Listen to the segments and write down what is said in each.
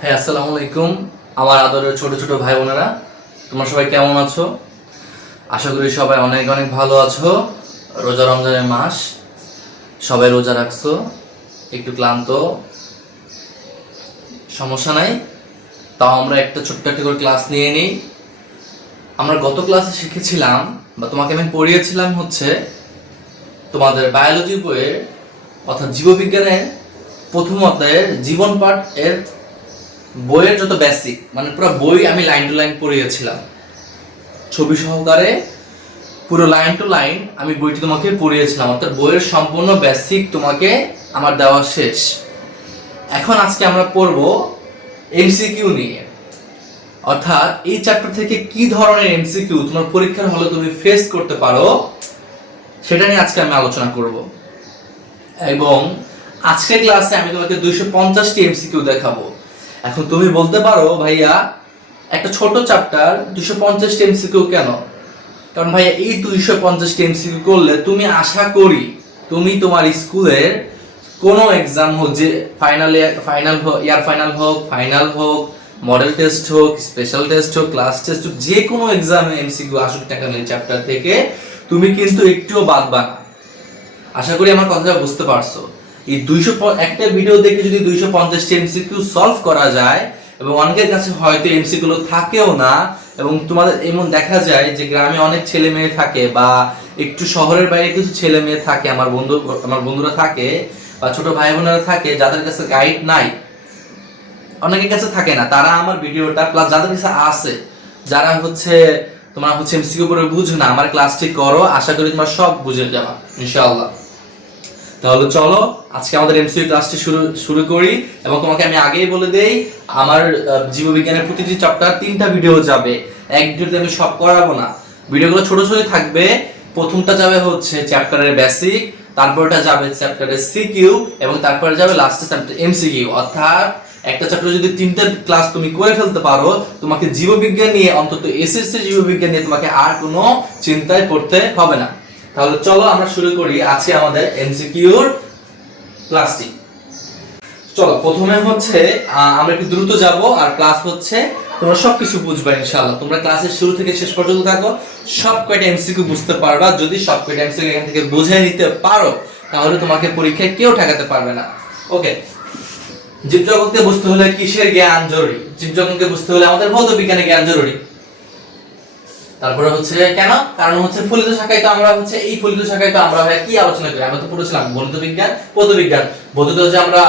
হ্যাঁ, আসসালামু আলাইকুম আমার আদরের ছোট ছোট ভাই বোনেরা। তোমরা সবাই কেমন আছো? আশা করি সবাই অনেক অনেক ভালো আছো। রোজা রমজানের মাস, সবাই রোজা রাখছো, একটু ক্লান্ত, সমস্যা নাই। তাও আমরা একটা ছোট্ট একটা করে ক্লাস নিয়ে নিই। আমরা গত ক্লাসে শিখেছিলাম বা তোমাকে আমি পড়িয়েছিলাম হচ্ছে তোমাদের বায়োলজি বইয়ের অর্থাৎ জীববিজ্ঞানের প্রথম অধ্যায়ের জীবন পাঠ এর বইয়ের যত বেসিক, মানে পুরো বই আমি লাইন টু লাইন পড়িয়েছিলাম, ছবি সহকারে পুরো লাইন টু লাইন আমি বইটি তোমাকে পড়িয়েছিলাম। অর্থাৎ বইয়ের সম্পূর্ণ বেসিক তোমাকে আমার দেওয়া শেষ। এখন আজকে আমরা পড়ব এমসিকিউ নিয়ে, অর্থাৎ এই চ্যাপ্টার থেকে কি ধরনের এমসিকিউ তোমার পরীক্ষার হলে তুমি ফেস করতে পারো সেটা নিয়ে আজকে আমি আলোচনা করব। এবং আজকের ক্লাসে আমি তোমাকে 250টি এমসিকিউ দেখাবো। এখন তুমি বলতে পারো, ভাইয়া একটা ছোট চ্যাপ্টার 250টি এমসিকিউ কেন? কারণ ভাইয়া এই 250টি এমসিকিউ করলে তুমি আশা করি তুমি তোমার স্কুলের কোনো এক্সাম হোক, যে ইয়ার ফাইনাল হোক, মডেল টেস্ট হোক, স্পেশাল টেস্ট হোক, ক্লাস টেস্ট হোক, যে কোনো এক্সামে এমসিকিউ আসুক না কেন এই চ্যাপ্টার থেকে তুমি কিন্তু একটুও বাদবা না। আশা করি আমার কথাটা বুঝতে পারছো। এই একটা ভিডিও দেখে যদি 250টি এমসিকিউ সলভ করা যায়, এবং অনেকের কাছে হয়তো এমসিকিউ থাকেও না, এবং তোমাদের এমন দেখা যায় যে গ্রামে অনেক ছেলে মেয়ে থাকে বা একটু শহরের বাইরে কিছু ছেলে মেয়ে থাকে, আমার বন্ধুরা থাকে বা ছোট ভাই বোনেরা থাকে যাদের কাছে গাইড নাই, অনেকের কাছে থাকে না, তারা আমার ভিডিওটা প্লাস যাদের কাছে আছে, যারা তোমরা এমসিকিউ পড়ে বুঝো না, আমার ক্লাসটি করো, আশা করি তোমরা সব বুঝে যাবা ইনশাআল্লাহ। তাহলে চলো আজকে আমাদের এমসিকিউ ক্লাসটি শুরু করি। এবং তোমাকে আমি আগেই বলে দেই, আমার জীববিজ্ঞানের প্রতিটি চ্যাপ্টার 3টা ভিডিও যাবে, এক ভিডিওতে আমি সব করাবো না। ভিডিওগুলো ছোট ছোট থাকবে। প্রথমটা যাবে হচ্ছে চ্যাপ্টারের বেসিক, তারপরটা যাবে চ্যাপ্টারের সিকিউ, এবং তারপরে যাবে লাস্টে চ্যাপ্টার এমসিকিউ। অর্থাৎ একটা চ্যাপ্টার যদি 3টা ক্লাস তুমি করে ফেলতে পারো, তোমাকে জীববিজ্ঞান নিয়ে, অন্তত এসএসসি জীববিজ্ঞান নিয়ে তোমাকে আর কোনো চিন্তায় পড়তে হবে না। তাহলে চলো আমরা শুরু করি আজকে আমাদের এমসিকিউর ক্লাসটি। চলো প্রথমে আমরা একটু দ্রুত যাব, আর ক্লাস তোমরা সবকিছু বুঝবা ইনশাআল্লাহ। তোমরা ক্লাসের শুরু থেকে শেষ পর্যন্ত থাকো, সব কয়টা এমসিকিউ বুঝতে পারবা। যদি সব কয়টা এমসিকিউ এখান থেকে বুঝে নিতে পারো, তাহলে তোমাকে পরীক্ষায় কেউ ঠেকাতে পারবে না। ওকে, জীবজগৎকে বুঝতে হলে কিসের জ্ঞান জরুরি? জীবজগৎকে বুঝতে হলে আমাদের ভৌত বিজ্ঞানের জ্ঞান জরুরি। তারপরে কেন? কারণ ফলিত শাখায় তো আমরা এই ফলিত শাখায় তো আমরা কি আলোচনা করি? আমরা তো পড়েছিলাম গণিত বিজ্ঞান, পদার্থ বিজ্ঞান। ভৌততে আমরা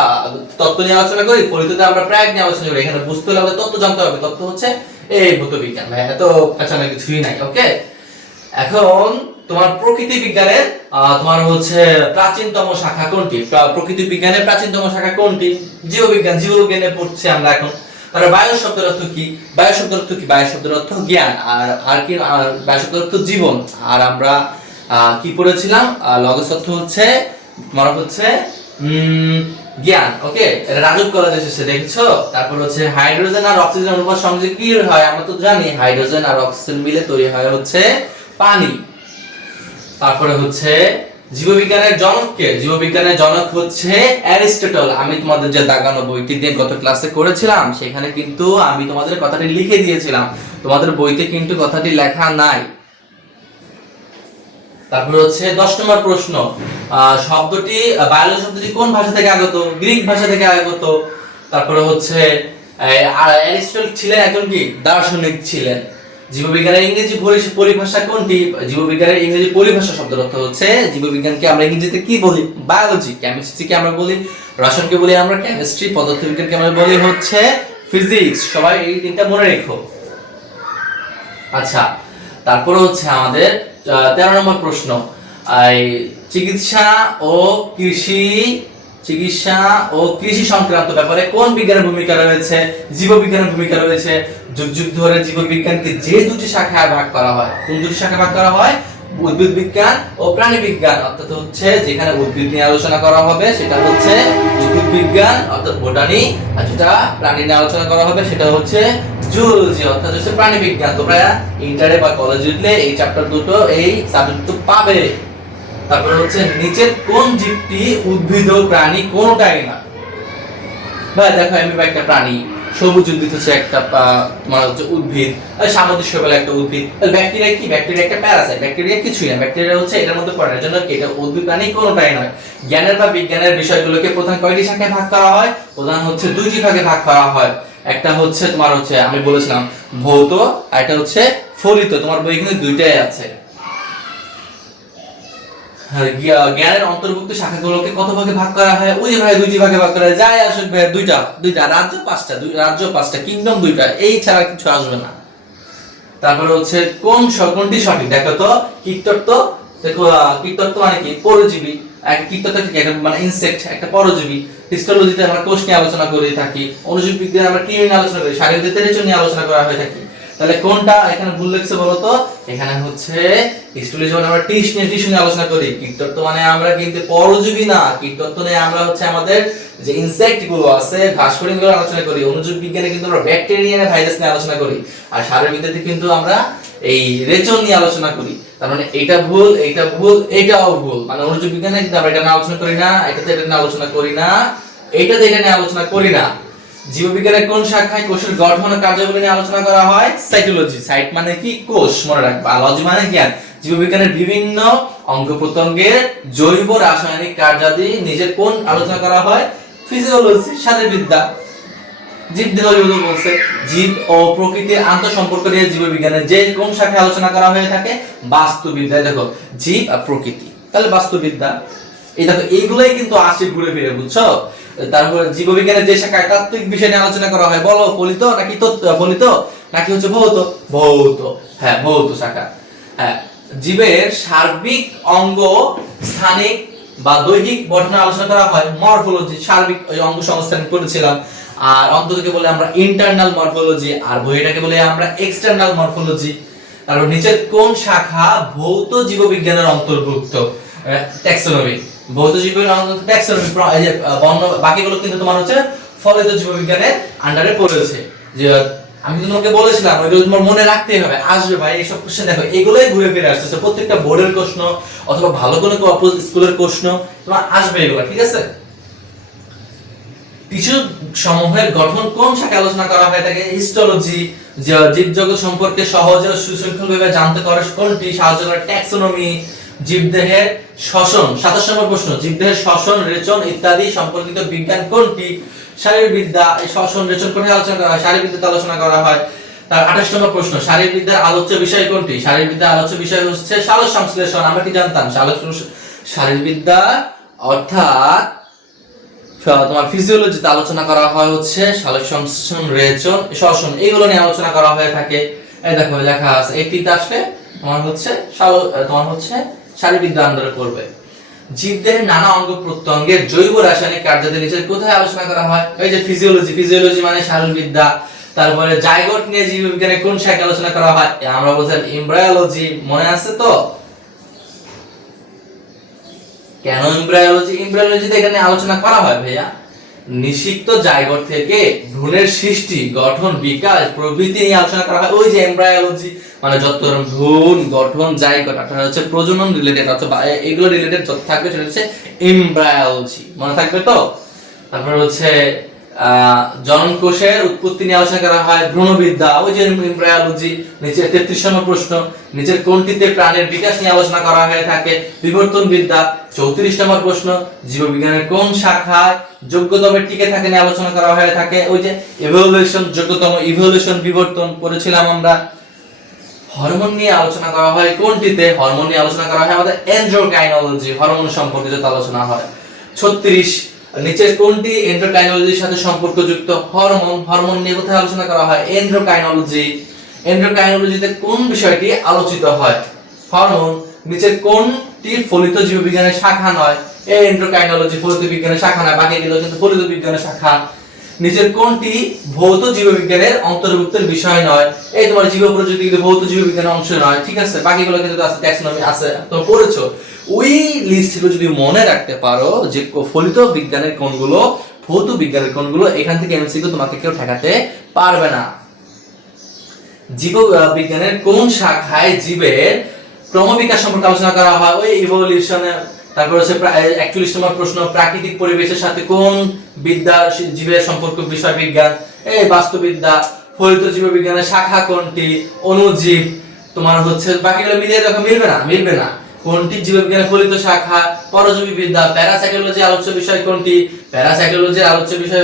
তত্ত্ব নিয়ে আলোচনা করি, ফলিততে আমরা প্রায় নিয়ে আলোচনা করি। এখানে বুঝতে হলে আমাদের তত্ত্ব জানতে হবে। তত্ত্ব এই ভৌত বিজ্ঞান। ভাই এত পেছনে কিছুই নাই। ওকে, এখন তোমার প্রকৃতি বিজ্ঞানের তোমার প্রাচীনতম শাখা কোনটি? প্রকৃতি বিজ্ঞানের প্রাচীনতম শাখা কোনটি? জীববিজ্ঞানে পড়ছি আমরা এখন। তাহলে বায়ু শব্দের অর্থ কি? বায়ু শব্দের অর্থ জ্ঞান। আর কি? বায়ু শব্দের অর্থ জীবন। আর আমরা কি পড়েছিলাম? লগস অর্থ তোমার জ্ঞান। ওকে, এটা রাজুক কলেজ এসেছে, দেখছো? তারপর হাইড্রোজেন আর অক্সিজেন অনুপাত সংযোগ কি হয়? আমরা তো জানি হাইড্রোজেন আর অক্সিজেন মিলে তৈরি হয় পানি। তারপরে জীববিজ্ঞানের জনক কে? জীববিজ্ঞানের জনক অ্যারিস্টটল। আমি তোমাদের যে দাগানো বইটি দিয়ে গত ক্লাসে করেছিলাম, সেখানে কিন্তু আমি তোমাদের কথাটি লিখে দিয়েছিলাম, তোমাদের বইতে কিন্তু কথাটি লেখা নাই। তারপরে 10 নম্বর প্রশ্ন, শব্দটি বায়োলজি শব্দটি কোন ভাষা থেকে আগত? গ্রিক ভাষা থেকে আগত। তারপরে অ্যারিস্টটল ছিলেন একজন কি? দার্শনিক ছিলেন। জীববিজ্ঞানের ইংরেজি পরিভাষা কোনটি? জীববিজ্ঞানের ইংরেজি পরিভাষা শব্দের অর্থ জীববিজ্ঞানকে আমরা ইংরেজিতে কি বলি? বায়োলজি। কেমিস্ট্রিকে আমরা বলি রসায়নকে বলি আমরা কেমিস্ট্রি। পদার্থবিজ্ঞানকে আমরা বলি ফিজিক্স। সবাই এই তিনটা মনে রেখো। আচ্ছা, তারপর আমাদের 13 নম্বর প্রশ্ন, চিকিৎসা ও কৃষি সংক্রান্ত ব্যাপারে কোন বিজ্ঞানের ভূমিকা রয়েছে? জীববিজ্ঞানের ভূমিকা রয়েছে। যুগ যুগ ধরে জীববিজ্ঞানকে যে দুটি শাখায় ভাগ করা হয়, কোন দুটি শাখায় ভাগ করা হয়? উদ্ভিদ বিজ্ঞান ও প্রাণী বিজ্ঞান। অর্থাৎ যেখানে উদ্ভিদ নিয়ে আলোচনা করা হবে সেটা উদ্ভিদ বিজ্ঞান অর্থাৎ বোটানি, আর যেটা প্রাণী নিয়ে আলোচনা করা হবে সেটা জুলজি অর্থাৎ প্রাণী বিজ্ঞান। তোমরা ইন্টারে বা কলেজে উঠলে এই চ্যাপ্টার দুটো, এই সাবজেক্ট দুটো পাবে। তারপরে নিচের কোন জীবটি উদ্ভিদ ও প্রাণী কোনটাই না? ভাই দেখো, আমি একটা প্রাণী, সবুজ উদ্ভিদ হচ্ছে একটা তোমার হচ্ছে উদ্ভিদ, সামুদ্রিক শৈবাল একটা উদ্ভিদ। ব্যাকটেরিয়া কি? ব্যাকটেরিয়া একটা প্যারাসাইট। ব্যাকটেরিয়া কিছুই না, ব্যাকটেরিয়া হচ্ছে এটার মধ্যে পড়ে না। এর জন্য কি এটা উদ্ভিদ প্রাণী কোনোটাই নয়। জ্ঞানের বা বিজ্ঞানের বিষয়গুলোকে প্রধান কয়টি শাখায় ভাগ করা হয়? প্রধান হচ্ছে দুইটি ভাগে ভাগ করা হয়। একটা হচ্ছে তোমার হচ্ছে আমি বলেছিলাম ভৌত, আর একটা হচ্ছে ফলিত। তোমার বই কিন্তু দুইটাই আছে। জ্ঞানের অন্তর্ভুক্ত শাখাগুলোকে কত ভাগে ভাগ করা হয়? ওই যে ভাই দুইটি ভাগে ভাগ করা হয়, যাই আসুক ভাই দুইটা দুইটা, রাজ্য পাঁচটা, রাজ্য পাঁচটা, কিংডম দুইটা, এই ছাড়া কিছু আসবে না। তারপরে হচ্ছে কোনটি সঠিক দেখো তো। কীটতত্ত্ব দেখো, কীটতত্ত্ব মানে কি? পরজীবী। একটা কীটতত্ত্ব কি? একটা মানে ইনসেক্ট, একটা পরজীবী। হিস্টোলজিতে আমরা কোষ নিয়ে আলোচনা করে থাকি, অনুজীব বিজ্ঞানে আমরা কি নিয়ে আলোচনা করি? শারীরবৃত্তের নিয়ে আলোচনা করা হয়ে থাকে। তাহলে কোনটা এখানে ভুল লিখছে বলো তো? এখানে হচ্ছে হিস্টোলজি মানে আমরা টিস্যু নিয়ে আলোচনা করি। কীটতত্ত্ব মানে আমরা কিন্তু পরজীবী না, কীটতত্ত্ব নিয়ে আমরা হচ্ছে আমাদের যে ইনসেক্ট গুলো আছে, ঘাসফড়িং গুলো আলোচনা করি। অনুজীব বিজ্ঞানে কিন্তু আমরা ব্যাকটেরিয়া আর ভাইরাস নিয়ে আলোচনা করি। আর শারীরবৃত্তে কিন্তু আমরা এই রেচন নিয়ে আলোচনা করি। তার মানে এটা ভুল, এটা ভুল, এটাও ভুল। মানে অনুজীব বিজ্ঞানে কিন্তু আমরা এটা নিয়ে আলোচনা করি না, এটাতে এটা নিয়ে আলোচনা করি না, এটাতে এটা নিয়ে আলোচনা করি না। জীববিজ্ঞানের কোন শাখায় কোষের গঠন ও কার্যাবলী নিয়ে আলোচনা করা হয়? সাইটোলজি। সাইট মানে কি? কোষ, মনে রাখবা। লজি মানে জ্ঞান। জীববিজ্ঞানের বিভিন্ন অঙ্গ প্রত্যঙ্গের জৈব রাসায়নিক কার্যাদি নিজের কোন আলোচনা করা হয়? ফিজিওলজি, শারীরবিদ্যা। জীবদেহ বলছে জীব ও প্রকৃতির আন্তঃসম্পর্ক নিয়ে জীববিজ্ঞানের যে কোন শাখায় আলোচনা করা হয়ে থাকে? বাস্তুবিদ্যায়। দেখো জীব আর প্রকৃতি, তাহলে বাস্তুবিদ্যা। এই দেখো এইগুলাই কিন্তু আসে ঘুরে ফিরে, বুঝছো? তারপর জীববিজ্ঞানের যে শাখায় তাত্ত্বিক বিষয় নিয়ে আলোচনা করা হয়, বলো ফলিত নাকি ফলিত নাকি হচ্ছে ভৌত? ভৌত, হ্যাঁ ভৌত শাখা। হ্যাঁ, জীবের সার্বিক অঙ্গ স্থানিক বা দৈহিক গঠনে আলোচনা করা হয় মরফোলজি। সার্বিক ওই অঙ্গ সংস্থান পড়েছিলাম। আর অন্তরকে বলে আমরা ইন্টারনাল মরফোলজি, আর বহিটাকে বলে আমরা এক্সটার্নাল মরফোলজি। তারপর নিচের কোন শাখা ভৌত জীববিজ্ঞানের অন্তর্ভুক্ত? ট্যাক্সোনমি। ভৌত জীববিজ্ঞানের অন্তর্ভুক্ত ট্যাক্সোনমি। এই যে বর্ণ বাকিগুলো কিন্তু তোমার হচ্ছে ফলিত জীববিজ্ঞানের আন্ডারে পড়েছে। যে আমি তোমাকে বলেছিলাম ওইগুলো তোমার মনে রাখতেই হবে, আসবে ভাই এইসব কোশ্চেন। দেখো এগুলোই ঘুরে ফিরে আসতেছে, প্রত্যেকটা বোর্ডের প্রশ্ন অথবা ভালো কোনো স্কুলের প্রশ্ন তোমার আসবে এগুলো, ঠিক আছে? টিস্যু সমূহের গঠন কোন শাখায় আলোচনা করা হয় থাকে? হিস্টোলজি। জীবজগৎ সম্পর্কে সহজে ও সুশৃঙ্খলভাবে জানতে করে কোনটি সাহায্য করে? ট্যাক্সোনমি। জীবদেহের শ্বসন, 27 নম্বর প্রশ্ন, জীবদেহের শ্বসন, রেচন ইত্যাদি সম্পর্কিত বিজ্ঞান কোনটি? শারীরবিদ্যা। এই শ্বসন রেচন কোথায় আলোচনা করা হয়? শারীরবিদ্যাতে আলোচনা করা হয়। তার 28 নম্বর প্রশ্ন, শারীরবিদ্যার আলোচ্য বিষয় কোনটি? শারীরবিদ্যার আলোচ্য বিষয় হচ্ছে সালোক সংশ্লেষণ। আমরা কি জানতাম? শারীরবিদ্যা অর্থাৎ তোমার ফিজিওলজিতে আলোচনা করা হয় হচ্ছে সালোক সংশ্লেষণ, রেচন, শ্বসন, এইগুলো নিয়ে আলোচনা করা হয়ে থাকে। এই দেখো লেখা আছে, এই তিনটা আসলে তোমার হচ্ছে শারীরবিদ্যা আন্ডারে পড়বে। জীবদেহের নানা অঙ্গ প্রত্যঙ্গের জৈব রাসায়নিক কার্যাদি নিচের কোথায় আলোচনা করা হয়? এই যে ফিজিওলজি। ফিজিওলজি মানে শারীরবিদ্যা। তারপরে জাইগোট নিয়ে জীববিজ্ঞানের কোন শাখায় আলোচনা করা হয়? আমরা বলছিলাম এমব্রায়োলজি, মনে আছে তো? কেন এমব্রায়োলজি? এমব্রায়োলজিতে এখানে আলোচনা করা হয় ভাইয়া নিষিক্ত জাইগোট থেকে ভ্রূণের সৃষ্টি, গঠন, বিকাশ প্রভৃতি নিয়ে আলোচনা করা হয়। ওই যে এমব্রায়োলজি মানে যত ভ্রূণ, গঠন, জাইগোট অর্থাৎ হচ্ছে প্রজনন রিলেটেড অথবা এগুলো রিলেটেড যত থাকবে সেটা হচ্ছে এমব্রায়োলজি, মনে থাকবে তো? তারপর হচ্ছে জনন কোষের উৎপত্তি নিয়ে আলোচনা করা হয় ভ্রূণবিদ্যা, ওই যে এমব্রায়োলজি। নিচে 33 নম্বর প্রশ্ন, নিচের কোনটিতে প্রাণের বিকাশ নিয়ে আলোচনা করা হয়ে থাকে? বিবর্তন বিদ্যা। 34 নম্বর প্রশ্ন, জীববিজ্ঞানের কোন শাখায় যোগ্যতমের টিকে থাকে নিয়ে আলোচনা করা হয়ে থাকে? ওই যে ইভলিউশন, যোগ্যতম, ইভলিউশন, বিবর্তন পড়েছিলাম আমরা। হরমোন নিয়ে আলোচনা করা হয় কোনটিতে? হরমোন নিয়ে আলোচনা করা হয় আমাদের এন্ডোক্রাইনোলজি, হরমোন সম্পর্কিত আলোচনা হয়। 36, নিচের কোনটি এন্ডোক্রাইনোলজির সাথে সম্পর্কযুক্ত? হরমোন। হরমোন নিয়ে কোথায় আলোচনা করা হয়? এন্ডোক্রাইনোলজি। এন্ডোক্রাইনোলজিতে কোন বিষয়টি আলোচিত হয়? হরমোন। নিচের কোনটি ফলিত জীববিজ্ঞানের শাখা নয়? এই এন্ডোক্রাইনোলজি ফলিত বিজ্ঞানের শাখা নয়, বাকিগুলো কিন্তু ফলিত বিজ্ঞানের শাখা। নিচের কোনটি ভৌত জীববিজ্ঞানের অন্তর্ভুক্ত বিষয় নয়? এই তোমার জীব প্রযুক্তি কিন্তু ভৌত জীববিজ্ঞানের অংশ নয়, ঠিক আছে? বাকিগুলো কিন্তু আছে, ট্যাক্সোনমি আছে, তোমরা পড়েছো। ওই লিস্টগুলো যদি মনে রাখতে পারো যে ফলিত বিজ্ঞানের কোনগুলো, ভৌত বিজ্ঞানের কোনগুলো, এখান থেকে এমসিকিউ তোমাকে কেউ ঠেকাতে পারবে না। জীব বিজ্ঞানের কোন শাখায় জীবের ক্রমবিকাশ সম্পর্কে আলোচনা করা হয়? ওই ইভলিউশনে তারপর হচ্ছে 41 নম্বর প্রশ্ন, প্রাকৃতিক পরিবেশের সাথে কোন বিদ্যা জীবের সম্পর্ক বিষয় বিজ্ঞান, এই বাস্তুবিদ্যা। ফলিত জীববিজ্ঞানের শাখা কোনটি, অণুজীব। তোমার হচ্ছে বাকিগুলো মিলিয়ে দেখো, মিলবে না। কোনটি জীববিজ্ঞানের ফলিত শাখা, পরজীবী বিদ্যা। প্যারাসাইকোলজি আলোচ্য বিষয় কোনটি, প্যারাসাইকোলজির আলোচ্য বিষয়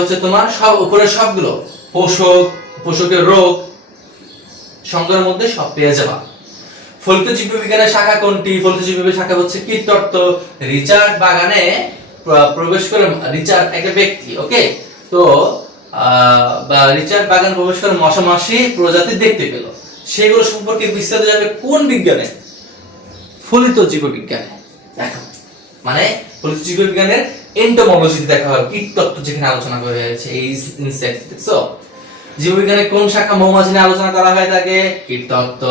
হচ্ছে তোমার সব উপরের সবগুলো, পোষকের রোগ, সংজ্ঞার মধ্যে সব পেয়ে যাবা। ফলিত জীববিজ্ঞানের শাখা কোনটি, ফলিত জীববিজ্ঞানের শাখা হচ্ছে কীটতত্ত্ব। রিচার্ড বাগানে প্রবেশ করে, রিচার্ড একটা ব্যক্তি, ওকে, তো রিচার্ড বাগান প্রবেশ করে মশা মাছি প্রজাতি দেখতে পেল, সেগুলো সম্পর্কে বিস্তারিত জানবে কোন বিজ্ঞানে, ফলিত জীববিজ্ঞানে। দেখো মানে ফলিত জীববিজ্ঞানের এন্টোমোলজিতে দেখা হয়, কীটতত্ত্ব যেখানে আলোচনা করা হয়েছে, এই ইনসেক্টস। দেখছো জীববিজ্ঞানের কোন শাখা মৌমাছি নিয়ে আলোচনা করা হয় থাকে, কীটতত্ত্ব।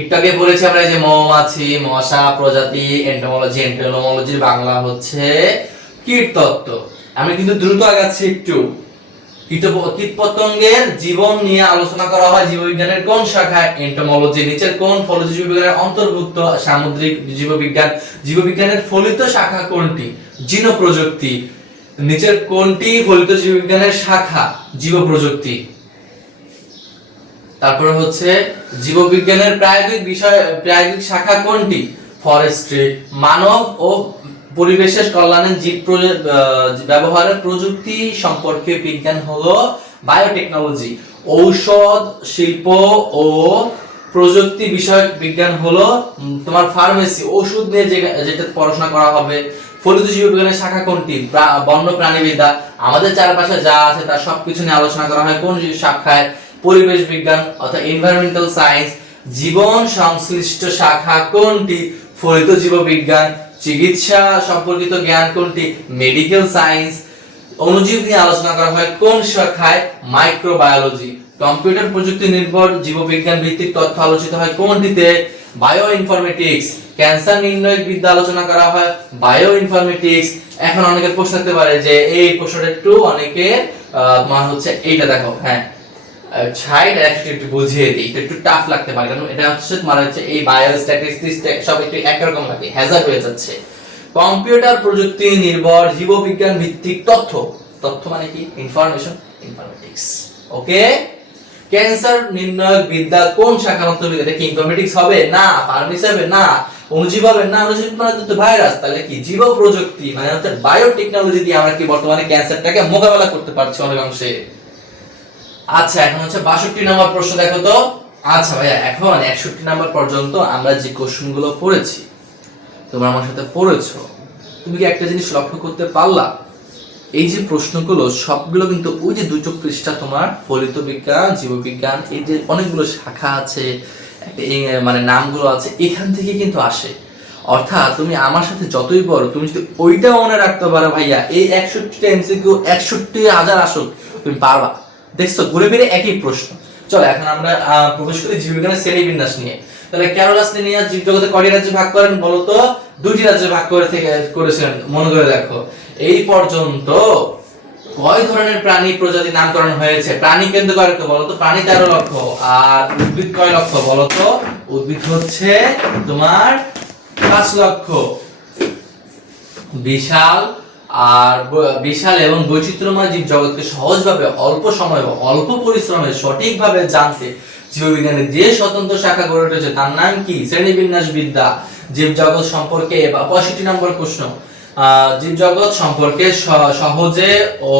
একটু আগে বলেছি আমরা যে মৌমাছি, মশা প্রজাতি, এন্টোমোলজির বাংলা হচ্ছে কীটতত্ত্ব। আমি কিন্তু দ্রুত আগাচ্ছি একটু। কীটপতঙ্গের জীবন নিয়ে আলোচনা করা হয় জীববিজ্ঞানের কোন শাখায়, এন্টোমোলজি। নিচের কোন ফলিত জীববিজ্ঞানের অন্তর্ভুক্ত, সামুদ্রিক জীববিজ্ঞান। জীববিজ্ঞানের ফলিত শাখা কোনটি, জিন প্রযুক্তি। নিচের কোনটি ফলিত জীববিজ্ঞানের শাখা, জীব প্রযুক্তি। তারপরে হচ্ছে জীববিজ্ঞানের প্রায়োগিক শাখা কোনটি, ফরেস্ট্রি। মানব ও পরিবেশের কল্যাণে জীব ব্যবহারের প্রযুক্তি সম্পর্কে বিজ্ঞান হলো বায়োটেকনোলজি। ঔষধ শিল্প ও প্রযুক্তি বিষয়ক বিজ্ঞান হলো তোমার ফার্মেসি, ওষুধ নিয়ে যেটা পড়াশোনা করা হবে। ফলিত জীববিজ্ঞানের শাখা কোনটি, বন্য প্রাণীবিদ্যা। আমাদের চারপাশে যা আছে তার সবকিছু নিয়ে আলোচনা করা হয় কোন শাখায়, পরিবেশ বিজ্ঞান অর্থাৎ এনভায়রনমেন্টাল সায়েন্স। জীবন সংশ্লিষ্ট শাখা কোনটি, ফলিত জীববিজ্ঞান। চিকিৎসা সম্পর্কিত জ্ঞান কোনটি, মেডিকেল সায়েন্স। অণুজীব নিয়ে আলোচনা করা হয় কোন শাখায়, মাইক্রোবায়োলজি। কম্পিউটার প্রযুক্তি নির্ভর জীববিজ্ঞান ভিত্তিক তথ্য আলোচিত হয় কোনটিতে, বায়ো ইনফরমেটিক্স। ক্যান্সার নির্ণয়ক বিদ্যা আলোচনা করা হয় বায়ো ইনফরমেটিক্স। এখন অনেকের প্রশ্ন থাকতে পারে যে এই প্রশ্নটা একটু অনেকে তোমার হচ্ছে এইটা দেখো, হ্যাঁ ছাইড একটু বুঝিয়ে দিই, একটু টাফ লাগতে পারে, কারণ এটা হচ্ছে তোমার হচ্ছে এই বায়ো স্ট্যাটিস্টিক্স সব একটু একরকম লাগে, হ্যাজার্ড হয়ে যাচ্ছে। কম্পিউটার প্রযুক্তি নির্ভর জীববিজ্ঞান ভিত্তিক তথ্য মানে কি, ইনফরমেশন, ইনফরমেটিক্স। ওকে, ক্যান্সার নির্ণয়ক বিদ্যা কোন শাখার অন্তর্ভুক্ত, এটা কি ইনফরমেটিক্স হবে না, ফার্মেসি হবে না, অণুজীব হবে না, অণুজীব মানে তো ভাইরাস, তাহলে কি জীব প্রযুক্তি মানে হচ্ছে বায়োটেকনোলজি দিয়ে আমরা কি বর্তমানে ক্যান্সারটাকে মোকাবেলা করতে পারছি অনেকাংশে। আচ্ছা এখন হচ্ছে 62 নম্বর প্রশ্ন দেখো তো। আচ্ছা ভাইয়া এখন 61 নম্বর পর্যন্ত আমরা যে কোশ্চেনগুলো পড়েছি, তোমরা আমার সাথে পড়েছো, তুমি কি একটা জিনিস লক্ষ্য করতে পারলা, এই যে প্রশ্নগুলো সবগুলো কিন্তু ওই যে দুটো পৃষ্ঠা তোমার ফলিত বিজ্ঞান, জীববিজ্ঞান, এই যে অনেকগুলো শাখা আছে, মানে নামগুলো আছে, এখান থেকে কিন্তু আসে। অর্থাৎ তুমি আমার সাথে যতই পড়ো, তুমি যদি ওইটা মনে রাখতে পারো ভাইয়া, এই 61টা এমসিকিউ 61,000 আসল তুমি পারবা। দেখছো ঘুরে ফিরে একই প্রশ্ন। চলো এখন আমরা প্রবেশ করি জীববিজ্ঞানের শ্রেণীবিন্যাস নিয়ে। তাহলে ক্যারোলাস লিনিয়াস জীবজগতে কয়টি রাজ্যে ভাগ করেন বলতো, দুটি রাজ্যে ভাগ করেছিলেন, মনে করে দেখো। এই পর্যন্ত কয় ধরনের প্রাণী প্রজাতি নামকরণ হয়েছে, প্রাণী কেন্দ্র কয় লক্ষ বলতো, প্রাণী 13 লক্ষ, আর উদ্ভিদ কয় লক্ষ বলতো, উদ্ভিদ হচ্ছে তোমার 5 লক্ষ। বিশাল এবং বৈচিত্র্যময় জীব জগৎকে সহজভাবে অল্প সময় ও অল্প পরিশ্রমে সঠিকভাবে জানতে জীববিজ্ঞানের যে স্বতন্ত্র শাখা গড়ে উঠেছে তার নাম কি, শ্রেণীবিন্যাস বিদ্যা। জীবজগৎ সম্পর্কে 65 নম্বর প্রশ্ন, জীবজগৎ সম্পর্কে সহজে ও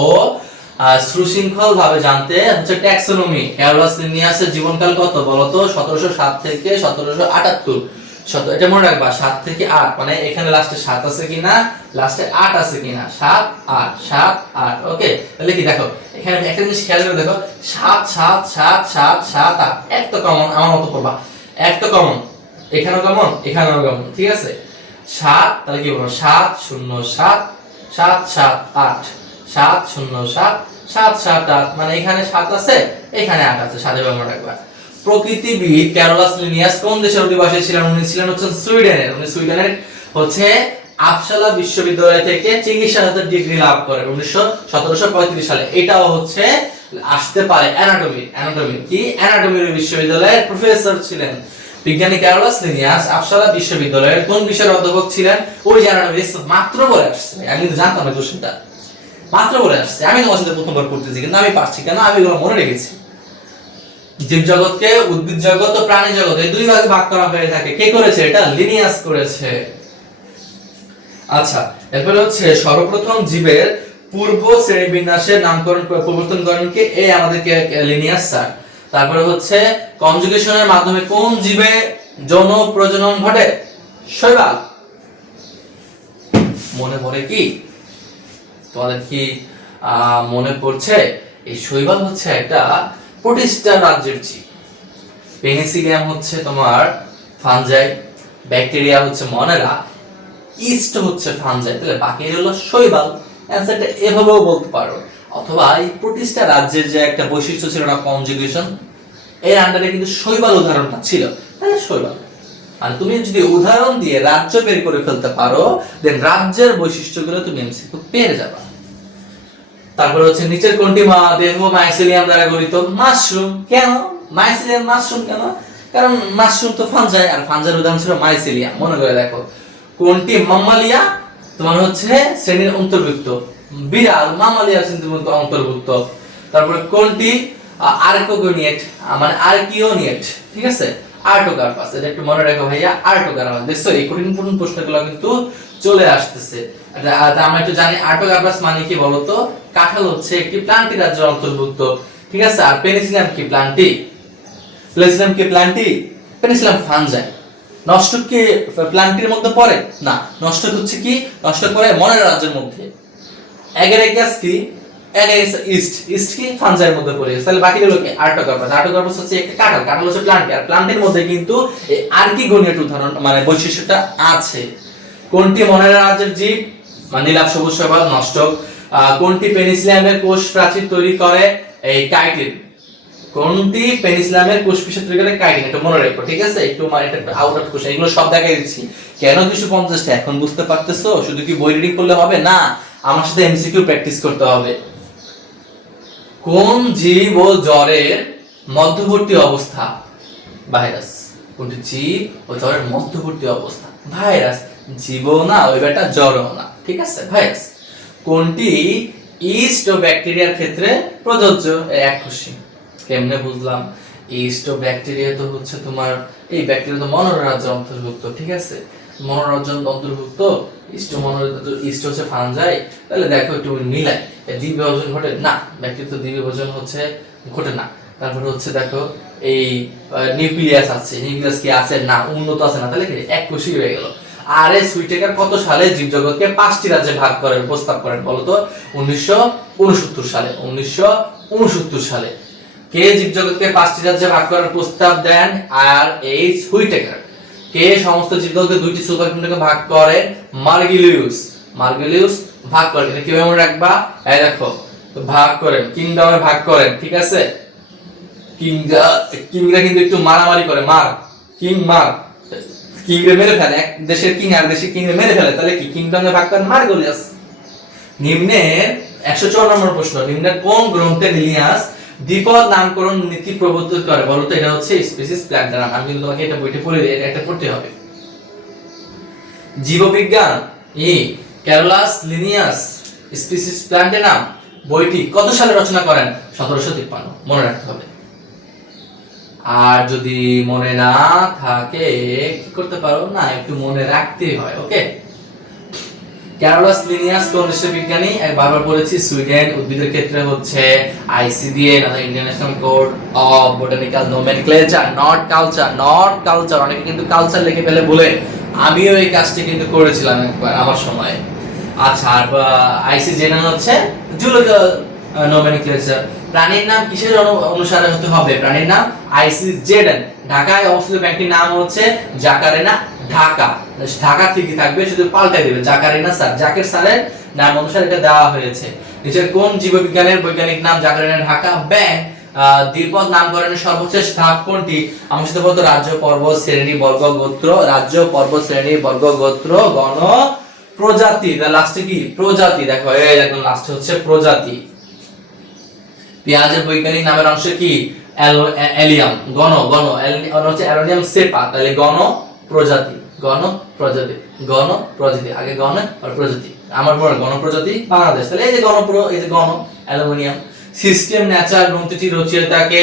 সুশৃঙ্খল ভাবে জানতে হচ্ছে ট্যাক্সোনমি। ক্যারোলাস লিনিয়াসের জীবনকাল কত বলতো, 1707 থেকে 1778। এটা মনে রাখবা, 7 থেকে 8, মানে এখানে লাস্টে 7 আছে কিনা, লাস্টে 8 আছে কিনা, 7 8 7 8। ওকে, তাহলে কি দেখো এখানে একটা জিনিস খেয়াল করে দেখো, 7 7 7 7 7 8, এক তো কমন, আমার মতো করবা, এক তো কমন, এখানেও কমন, এখানেও কমন, ঠিক আছে। 7 তাহলে কি বলবো, 7 0 7 7 7 8, 7 0 7 7 7 8, মানে এখানে 7 আছে, এখানে 8 আছে, সাথে মনে রাখবা। প্রকৃতিবিদ ক্যারোলাস লিনিয়াস কোন দেশের অধিবাসী ছিলেন, উনি ছিলেন হচ্ছে সুইডেনের। উনি সুইডেনের হচ্ছে আপসালা বিশ্ববিদ্যালয় থেকে চিকিৎসাশাস্ত্রের ডিগ্রি লাভ করেন 1735 সালে। এটাও হচ্ছে আসতে পারে অ্যানাটমি কি, অ্যানাটমির বিশ্ববিদ্যালয়ের প্রফেসর ছিলেন। বিজ্ঞানী ক্যারোলাস লিনিয়াস আপসালা বিশ্ববিদ্যালয়ের কোন বিষয়ের অধ্যাপক ছিলেন? ওই জানানো মাত্র বলে আসছে, আমি কিন্তু জানতাম না কোশ্চেনটা, মাত্র বলে আসছে। আমি তোমার সাথে প্রথমবার করতেছি কিন্তু আমি পারছি কেন, আমি এগুলো মনে রেখেছি। জীব জগৎকে উদ্ভিদ জগৎ ও প্রাণী জগৎ এই দুই ভাগে ভাগ করা হয়ে থাকে। কে করেছে এটা? লিনিয়াস করেছে। আচ্ছা, এরপরে হচ্ছে সর্বপ্রথম জীবের পূর্ব শ্রেণীবিন্যাসের নামকরণ প্রবর্তন করেন কে? আমাদেরকে লিনিয়াস স্যার। তারপরে হচ্ছে কনজুগেশনের মাধ্যমে কোন জীবে যৌন প্রজনন ঘটে? শৈবাল। মনে পড়ে কি তোমাদের কি মনে পড়ছে? এই শৈবাল হচ্ছে একটা প্রোটিস্টা রাজ্যের জীব। পেনিসিলিয়াম হচ্ছে তোমার ফানজাই, ব্যাকটেরিয়া হচ্ছে মনেরা, ইস্ট হচ্ছে ফানজাই, তাহলে বাকি হলো শৈবাল। অ্যানসারটা এভাবেও বলতে পারো। অথবা এই প্রোটিস্টা রাজ্যের যে একটা বৈশিষ্ট্য ছিল না কনজুগেশন, এর আন্ডারে কিন্তু শৈবাল উদাহরণটা ছিল, তাহলে শৈবাল। আর তুমি যদি উদাহরণ দিয়ে রাজ্য বের করে ফেলতে পারো, দেন রাজ্যের বৈশিষ্ট্যগুলো তুমি এমসিকিউ পেয়ে যাবে। তারপর হচ্ছে নিচের কোনটি দেহ মাইসেলিয়াম দ্বারা গঠিত? মাশরুম। কেন মাইসেলিয়াম মাশরুম কেন? কারণ মাশরুম তো ফানজাই, আর ফানজাইয়ের উদাহরণ ছিল মাইসেলিয়াম। মনে করে দেখো, কোনটি মাম্মালিয়া তোমার হচ্ছে শ্রেণীর অন্তর্ভুক্ত? বিড়াল মাম্মালিয়া শ্রেণীর অন্তর্ভুক্ত। তারপরে কোনটি আর্কোগোনিয়েট মানে আর্কিওনিয়েট, ঠিক আছে? আর্টোকার্পাস, এটা একটু মনে রাখো ভাইয়া, আর্টোকার্পাস। দেখছো এই কঠিন প্রশ্নগুলো কিন্তু চলে আসতেছে। আমরা একটু জানি আর্টোকার্পাস মানে কি বলতো? কাঁঠাল হচ্ছে একটি প্লান্টি রাজ্যের অন্তর্ভুক্ত, ঠিক আছে? আর পেনিসিলিয়াম কি প্লান্টি? পেনিসিলিয়াম কি প্লান্টি? Penicillium fungi. নষ্টক কি প্লান্টির মধ্যে পড়ে? না, নষ্টক হচ্ছে কি? নষ্টক পড়ে মনের রাজ্যের মধ্যে। অ্যাগারিকাস কি? অ্যাগারিকাস ইস্ট কি? ফানজাইয়ের মধ্যে পড়ে গেছে। তাহলে বাকিগুলো কি? আর্টোকার্পাস। আর্টোকার্পাস হচ্ছে একটা কাঁঠাল, কাঁঠাল হচ্ছে প্লান্টি, আর প্লান্টের মধ্যে কিন্তু এই আর্কিগোনিয়েট উদাহরণ মানে বৈশিষ্ট্যটা আছে। কোনটি মনের রাজ্যের জীব? মানে নীলাভ সবুজ শৈবাল, নষ্টক। কোনটি পেনিসিলিয়ামের কোষ প্রাচীর তৈরি করে? এই কাইটিন। কোনটি পেনিসিলিয়ামের কোষ প্রাচীর তৈরি করে? কাইটিন। এটা মনে রাখো, ঠিক আছে? একটু মানে এটা একটা আউট অফ কোশ্চেন, এগুলো সব দেখাই দিচ্ছি। কেন 250টা এখন বুঝতে পারতেছো? শুধু কি বই রিডিং করলে হবে না, আমার সাথে এমসিকিউ প্র্যাকটিস করতে হবে। কোন জীব ও জ্বরের মধ্যবর্তী অবস্থা? ভাইরাস। কোনটি জীব ও জ্বরের মধ্যবর্তী অবস্থা? ভাইরাস। জীবও না, ওই বেটা জ্বরও না, ঠিক আছে? ভাইরাস। কোনটি ইস্ট ও ব্যাকটেরিয়ার ক্ষেত্রে প্রযোজ্য? এক খুশি। কেমনে বুঝলাম? ইস্ট ও ব্যাকটেরিয়া তো হচ্ছে তোমার এই ব্যাকটেরিয়া তো মনোরাজ্যের অন্তর্ভুক্ত, ঠিক আছে? মনোরাজ্যের অন্তর্ভুক্ত ইস্ট ইস্ট হচ্ছে ফানজাই। তাহলে দেখো একটু মিলাই, দ্বিবিভাজন ঘটে না, ব্যাকটেরিয়া তো দ্বিবিভাজন হচ্ছে ঘটে না। তারপর হচ্ছে দেখো এই নিউক্লিয়াস আছে, নিউক্লিয়াস কি আছে? না, উন্নত আছে না, তাহলে কি এক কোষই হয়ে গেল। আর এই সুইটেকার কত সালে জীবজগৎকে 5টি রাজ্যে ভাগ করার প্রস্তাব করেন বলতো? 1969 সালে। 1969 সালে কে জীবজগৎকে 5টি রাজ্যে ভাগ করার প্রস্তাব দেন? আর এইচ হুইটেকার। কে সমস্ত জীবজগৎকে 2টি সুপার কিংডমে ভাগ করেন? মার্গেলিউস। মার্গেলিউস ভাগ করেন। এটা কিভাবে মনে রাখবা? এই দেখো, ভাগ করেন, কিংডমে ভাগ করেন, ঠিক আছে? কিংরা কিন্তু একটু মারামারি করে, কিংরে মেরে ফেলে, এক দেশের কিং আর দেশের কিংরে মেরে ফেলে, তাহলে কি কিংডমে ভাগ করেন মার্গেলিয়াস। নিম্নের 104 নম্বর প্রশ্ন, নিম্নের কোন গ্রন্থে লিনিয়াস দ্বিপদ নামকরণ নীতি প্রবর্তিত করে বলতো? এটা হচ্ছে স্পিসিস প্ল্যান্টার। আমি কিন্তু তোমাকে এটা বইটা পড়ে দিই, এটা পড়তে হবে। জীববিজ্ঞান ক্যারোলাস লিনিয়াস স্পিসিস প্ল্যান্টানাম বইটি কত সালে রচনা করেন? 1753। মনে রাখতে হবে। আর যদি মনে না থাকে কি করতে পারো? না, একটু মনে রাখতেই হয়, ওকে? ক্যারোলাস লিনিয়াস কোন দেশের বিজ্ঞানী? বারবার বলেছি, সুইডেন। উদ্ভিদের ক্ষেত্রে হচ্ছে ICDA, international code of botanical nomenclature, not culture. অনেকে কিন্তু কালচার লিখে ফেলে বলে, আমিও এই কাজটি কিন্তু করেছিলাম একবার আমার সময়। আচ্ছা, আর আইসিডিএ হচ্ছে জুলজিক্যাল নোমেনক্লেচার। প্রাণীর নাম কিসের অনুসারে হতে হবে? প্রাণীর নাম আইসিজেডএন। ঢাকায় অবস্থিত ব্যাংকটির নাম হচ্ছে জাকারেনা ঢাকা। ঢাকা ঠিকই থাকবে, শুধু পাল্টাই দেবে, জাকারেনা স্যার। জাকের স্যারের নাম অনুসারে এটা দেওয়া হয়েছে। নিচের কোন জীববিজ্ঞানের বৈজ্ঞানিক নাম জাকারেনা ঢাকা? ব্যাং। দ্বিপদ নামকরণের সর্বশেষ ধাপ কোনটি? আমার সাথে বলতো রাজ্য, পর্বত, শ্রেণী, বর্গ, গোত্র। রাজ্য, পর্বত, শ্রেণী, বর্গ, গোত্র, গণ, প্রজাতি। লাস্টে কি? প্রজাতি। দেখো এই একদম লাস্টে হচ্ছে প্রজাতি। পেঁয়াজের বৈজ্ঞানিক নামের অংশ কি? এলিয়াম, গণ গণ হচ্ছে অ্যারোনিয়াম সেপা, তাহলে গণ প্রজাতি, গণ প্রজাতি, গণ প্রজাতি, আগে গণ আর প্রজাতি, আমার মনে গণ প্রজাতি বাংলাদেশ, তাহলে এই যে এই যে গণ অ্যালুমিনিয়াম। সিস্টেম নেচার গ্রন্থটি রচয়িতাকে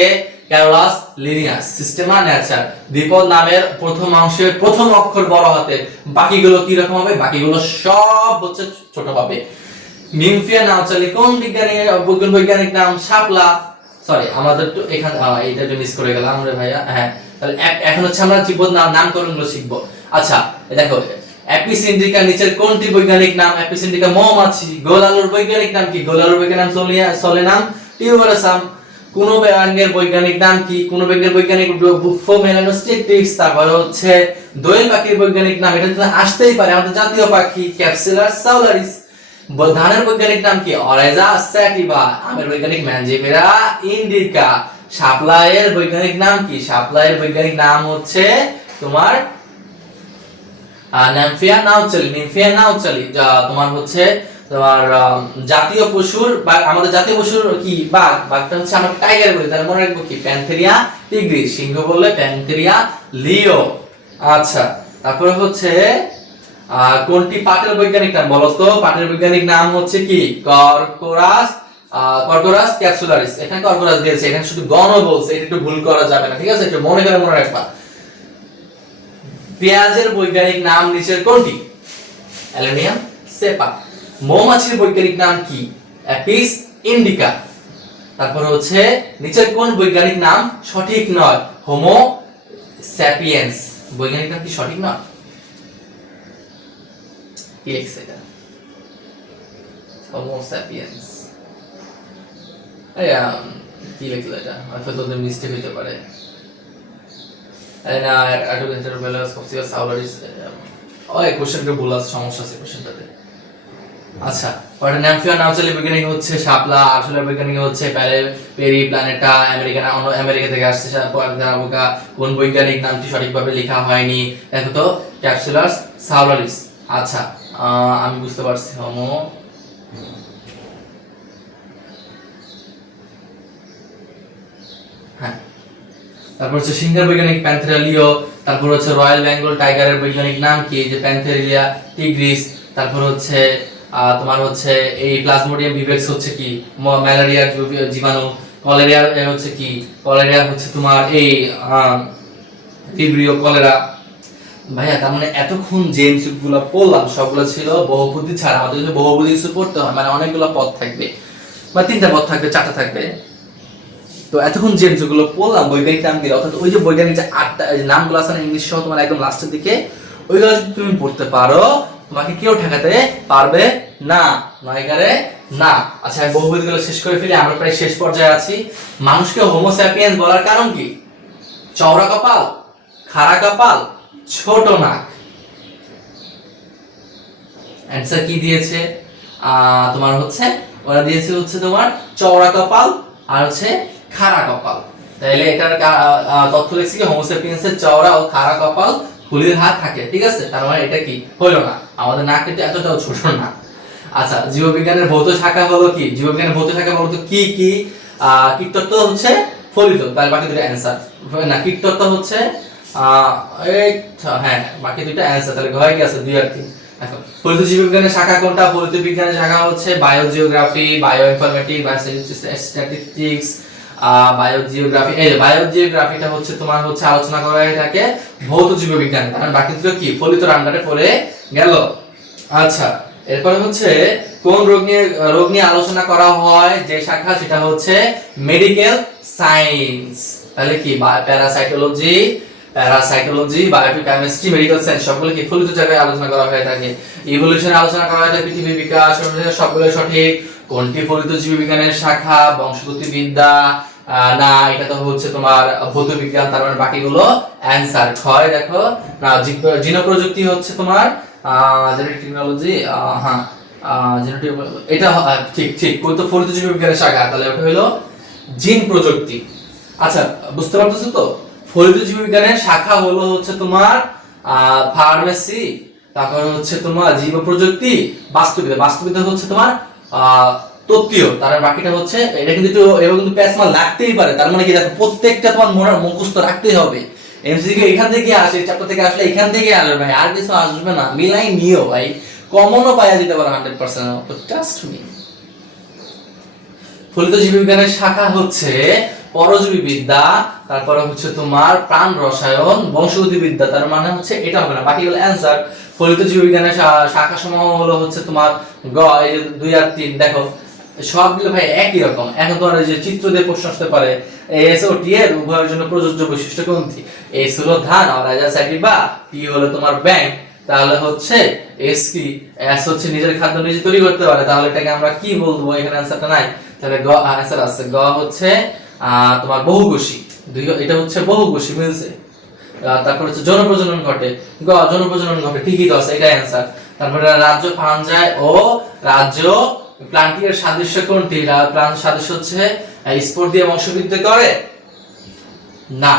ক্যারোলাস লিনিয়াস। সিস্টেমা নেচার, দ্বিপদ নামের প্রথম অংশের প্রথম অক্ষর বড় হাতে, বাকিগুলো কি রকম হবে, বাকিগুলো সব হচ্ছে ছোট হবে। নিমফিয়া নাউচালি কোন বৈজ্ঞানিক নাম, শাপলা। সরি আমাদের তো এখানে এইটা একটু মিস করে গেলাম রে ভাইয়া। হ্যাঁ, তাহলে এখন হচ্ছে আমরা জীবন নামকরণগুলো শিখবো। আচ্ছা দেখো, অ্যাপিসিন্ড্রিকা নিচের কোনটি বৈজ্ঞানিক নাম, অ্যাপিসিন্ড্রিকা মৌমাছি। গোল আলুর বৈজ্ঞানিক নাম কি, গোল আলুর বৈজ্ঞানিক নাম সোলেনাম টিউবারাসাম। কোন ব্যাঙের বৈজ্ঞানিক নাম কি, কোন ব্যাঙের বৈজ্ঞানিক বুফো মেলানোস্টেটিক্স। তারপরে হচ্ছে দোয়েল পাখির বৈজ্ঞানিক নাম, এটা তো আসতেই পারে, আমাদের জাতীয় পাখি ক্যাপসুলাস সাউলারিস। ধানের বৈজ্ঞানিক নাম কি, অরেজা স্যাটিভা। আমের বৈজ্ঞানিক ম্যানজিভেরা ইন্ডিকা। শাপলায়ের বৈজ্ঞানিক নাম কি, শাপলায়ের বৈজ্ঞানিক নাম হচ্ছে তোমার নিমফিয়া নাউচালি, নিমফিয়া নাউচালি। তোমার হচ্ছে তোমার জাতীয় পশুর বা আমাদের জাতীয় পশুর কি, বাঘ, বাঘটা হচ্ছে আমরা টাইগার বলি, তাহলে মনে রাখবো কি, প্যান্থেরিয়া টিগ্রিস। সিংহ বললে প্যান্থেরিয়া লিও। আচ্ছা তারপরে হচ্ছে কোনটি পাটের বৈজ্ঞানিক নাম বলো তো, পাটের বৈজ্ঞানিক নাম হচ্ছে কি, কর্কোরাস, কর্কোরাস ক্যাপসুলারিস। এখানে কর্কোরাস দিয়েছে, এখানে শুধু গণ বলছে, এটা একটু ভুল করা যাবে না, ঠিক আছে, একটু মনে করে মনে রাখবা। পেঁয়াজের বৈজ্ঞানিক নাম নিচের কোনটি, অ্যালুমিনিয়াম সেপা। মৌমাছির বৈজ্ঞানিক নাম কি, অ্যাপিস ইন্ডিকা। তারপর হচ্ছে নিচের কোন বৈজ্ঞানিক নাম সঠিক নয়, হোমো স্যাপিয়েন্স। বৈজ্ঞানিক নাম কি সঠিক নয়, কি লিখছে এটা, হোমো স্যাপিয়েন্স। কি লিখলো এটা, হয়তো তোদের মিস্টেক হতে পারে। না আর্টিফিশিয়াল কপসিয়াস সাউলারিস, ওই কোশ্চেনটা ভুল আছে, সমস্যা আছে কোশ্চেনটাতে। আচ্ছা পরে নিমফিয়া নাউচালি বৈজ্ঞানিক হচ্ছে শাপলা, আসলে বৈজ্ঞানিক হচ্ছে পেরি প্ল্যানেটা, আমেরিকা থেকে আসছে। কোন বৈজ্ঞানিক নামটি সঠিকভাবে লেখা হয়নি, দেখো তো, ক্যাপসুলাস সাউলারিস। আচ্ছা আমি বুঝতে পারছি, হোমো হ্যাঁ। তারপর হচ্ছে সিংহের বৈজ্ঞানিক প্যান্থেরা লিও। তারপর হচ্ছে রয়্যাল বেঙ্গল টাইগারের বৈজ্ঞানিক নাম কি, যে প্যান্থেরিয়া টিগ্রিস। তারপর হচ্ছে তোমার হচ্ছে এই প্লাজমোডিয়াম ভিভেক্স হচ্ছে কি, ম্যালেরিয়ার জীবাণু। কলেরিয়া হচ্ছে কি, কলেরিয়া হচ্ছে তোমার এই ভিব্রিও কলেরা। ভাইয়া তার মানে এতক্ষণ যে এমসিকিউ গুলো পড়লাম সবগুলো ছিল বহুপদী ছাড়া। আমাদের যদি বহুপদী কিছু পড়তে হয় মানে অনেকগুলো পদ থাকবে, বা 3টা পদ থাকবে, 4টা থাকবে। তো এতক্ষণ যে যেগুলো পড়লাম বৈজ্ঞানিক নাম দিয়ে, অর্থাৎ ওই যে বৈজ্ঞানিক যে 8টা নামগুলো আছে না ইংলিশ সহ, তোমার একদম লাস্টের দিকে ওইগুলো যদি তুমি পড়তে পারো তোমাকে কেউ ঠেকাতে পারবে না, নয়গারে না। আচ্ছা আমি বহুপদীগুলো শেষ করে ফেলি, আমরা প্রায় শেষ পর্যায়ে আছি। মানুষকে হোমো স্যাপিয়েন্স বলার কারণ কি, চওড়া কপাল, খাড়া কপাল, ছোট নাক। অ্যানসার কি দিয়েছে, তোমার হচ্ছে ওরা দিয়েছে হচ্ছে তোমার চওড়া কপাল আর হচ্ছে খাড়া কপাল। তাহলে এটার তথ্য লিখছি কি, হোমো স্যাপিয়েন্সের চওড়া ও খাড়া কপাল, হুলির হাত থাকে, ঠিক আছে, তার মানে এটা কি হলো না, আমাদের নাক কিন্তু এতটাও ছোট না। আচ্ছা জীববিজ্ঞানের ভৌত শাখা হলো কি, জীববিজ্ঞানের ভৌত শাখা বলতো কি কি, কীটতত্ত্ব হচ্ছে ফলিত, তার বাকি দুটো অ্যানসার না, কীটতত্ত্ব হচ্ছে হ্যাঁ বাকি দুটো অ্যানসার, তাহলে হয়ে গেছে 2 আর 3। দেখো ফলিত জীববিজ্ঞানের শাখা কোনটা, ফলিত বিজ্ঞানের শাখা হচ্ছে বায়োজিওগ্রাফি, বায়োইনফরমেটিক্স, বায়োস্ট্যাটিস্টিক্স, বায়োজিওগ্রাফি। এই বায়োজিওগ্রাফিটা হচ্ছে তোমার হচ্ছে আলোচনা করা হয়ে থাকে ভৌত জীববিজ্ঞান, কারণ বাকি দুটো কি ফলিত আন্ডারে পড়ে গেল। আচ্ছা এরপরে হচ্ছে কোন রোগ নিয়ে আলোচনা করা হয় যে শাখা, সেটা হচ্ছে মেডিকেল সায়েন্স। তাহলে কি প্যারাসাইটোলজি, বায়োকেমিস্ট্রি, মেডিকেল সায়েন্স সবগুলো কি ফলিত জায়গায় আলোচনা করা হয়ে থাকে। ইভলিউশন আলোচনা করা হয় থাকে, পৃথিবীর বিকাশ, সবগুলো সঠিক। কোনটি ফলিত জীববিজ্ঞানের শাখা, বংশগতিবিদ্যা না, এটা তো হচ্ছে তোমার ভৌত বিজ্ঞান, তার মানে বাকিগুলো অ্যানসার ক্ষয়। দেখো না, জিন প্রযুক্তি হচ্ছে তোমার জেনেটিক টেকনোলজি, হ্যাঁ জেনেটিক, এটা ঠিক ঠিক কোন তো ফলিত জীববিজ্ঞানের শাখা, তাহলে ওটা হলো জিন প্রযুক্তি। আচ্ছা বুঝতে পারতেছো তো, ফলিত জীববিজ্ঞানের শাখা হলো হচ্ছে তোমার ফার্মেসি, তারপর হচ্ছে তোমার জীব প্রযুক্তি, বাস্তুবিদ্যা। বাস্তুবিদ্যা হচ্ছে তোমার তত্ত্বীয়, তার বাকিটা হচ্ছে এটা কিন্তু একটু এবার কিন্তু প্যাসমাল লাগতেই পারে। তার মানে কি দেখো প্রত্যেকটা তোমার মনে মুখস্থ রাখতেই হবে। এমসিকিউ এখান থেকে আসে, চ্যাপ্টার থেকে আসলে এখান থেকে আসবে ভাই, আর কিছু আসবে না। মিলাই নিও ভাই, কমনও পাইয়া দিতে পারো 100%। তো ট্রাস্ট মি। ফলিত জীববিজ্ঞানের শাখা হচ্ছে পরজীবী বিদ্যা, তারপরে হচ্ছে তোমার প্রাণ রসায়ন, বংশগতিবিদ্যা। তার মানে হচ্ছে এটা হবে না, বাকিগুলো অ্যান্সার। ফলিত জীববিজ্ঞানের শাখা সমূহ হলো হচ্ছে তোমার গ, এই যে 2 আর 3 দেখো সবগুলো ভাই একই রকম। এখন তোমার এই যে চিত্র দিয়ে প্রশ্ন আসতে পারে, এস ও টি এর উভয়ের জন্য প্রযোজ্য বৈশিষ্ট্য কোনটি? এস হলো ধান আর বা, টি হলো তোমার ব্যাংক, তাহলে হচ্ছে এস কি, এস হচ্ছে নিজের খাদ্য নিজে তৈরি করতে পারে, তাহলে এটাকে আমরা কি বলবো? এখানে অ্যান্সারটা নাই, তাহলে গ অ্যান্সার আছে। গ হচ্ছে তোমার বহুকোষী, এটা হচ্ছে বহুকোষী মিলছে। তারপর হচ্ছে যৌন প্রজনন ঘটে, গ যৌন প্রজনন ঘটে, ঠিকই তো আছে, এটাই অ্যান্সার। তারপরে রাজ্য ফাঞ্জাই ও রাজ্য প্লান্টিয়ের সাদৃশ্য কোনটি? প্লান্ট সাদৃশ্য হচ্ছে স্পোর দিয়ে বংশবৃদ্ধি করে না।